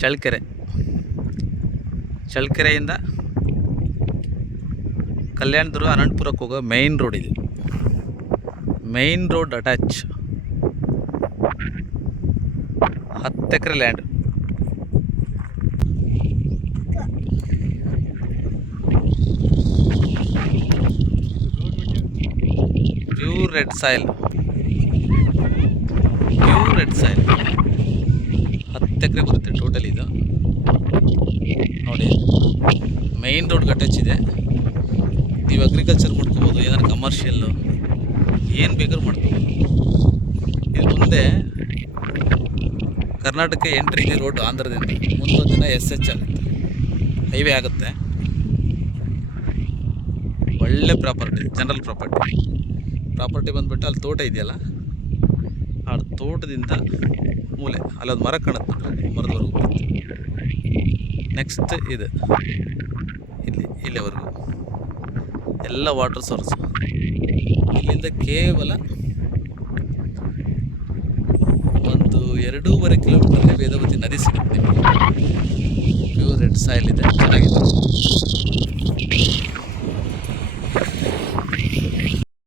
ಚಳ್ಳಕೆರೆ. ಚಳ್ಳಕೆರೆಯಿಂದ ಕಲ್ಯಾಣದುರ್ಗ ಅನಂತಪುರಕ್ಕೆ ಹೋಗೋ main road ಇದು. ಮೇಯ್ನ್ ರೋಡ್ ಅಟ್ಯಾಚ್ ಹತ್ತು acre land pure red soil pure red soil ಹತ್ತು ಎಕರೆ ಬರುತ್ತೆ ಟೋಟಲ್ ಇದು. ನೋಡಿ ಮೈನ್ ರೋಡ್ ಅಟ್ಯಾಚ್ ಇದೆ. ನೀವು ಅಗ್ರಿಕಲ್ಚರ್ ಮಾಡ್ಕೋಬೋದು, ಏನಾದ್ರು ಕಮರ್ಷಿಯಲ್ಲು ಏನು ಬೇಕಾದ್ರೂ ಮಾಡ್ಕೋಬೋದು. ಇದು ಮುಂದೆ ಕರ್ನಾಟಕ ಎಂಟ್ರಿ ಇದೆ ರೋಡ್ ಆಂಧ್ರದಿಂದ. ಮುಂದೆ ದಿನ ಎಸ್ ಎಚ್ ಆಗುತ್ತೆ. ಹೈವೇ ಆಗುತ್ತೆ. ಒಳ್ಳೆ ಪ್ರಾಪರ್ಟಿ ಜನರಲ್ ಪ್ರಾಪರ್ಟಿ ಪ್ರಾಪರ್ಟಿ ಬಂದ್ಬಿಟ್ಟು ಅಲ್ಲಿ ತೋಟ ಇದೆಯಲ್ಲ? ಆ ತೋಟದಿಂದ ಮೂಲೆ, ಅಲ್ಲೊಂದು ಮರ ಕಾಣುತ್ತೆ ಮರದವರೆಗೂ ನೆಕ್ಸ್ಟ್ ಇದು. ಇಲ್ಲಿ, ಇಲ್ಲಿವರೆಗೂ. ಎಲ್ಲ ವಾಟರ್ ಸೋರ್ಸ್ ಇಲ್ಲಿಂದ ಕೇವಲ ಒಂದು ಎರಡೂವರೆ ಕಿಲೋಮೀಟರ್ ವೇದವತಿ ನದಿ ಸಿಗುತ್ತೆ ಪ್ಯೂರ್ ರೆಡ್ ಸಾಯಲ್ ಇದೆ. ಚೆನ್ನಾಗಿದೆ.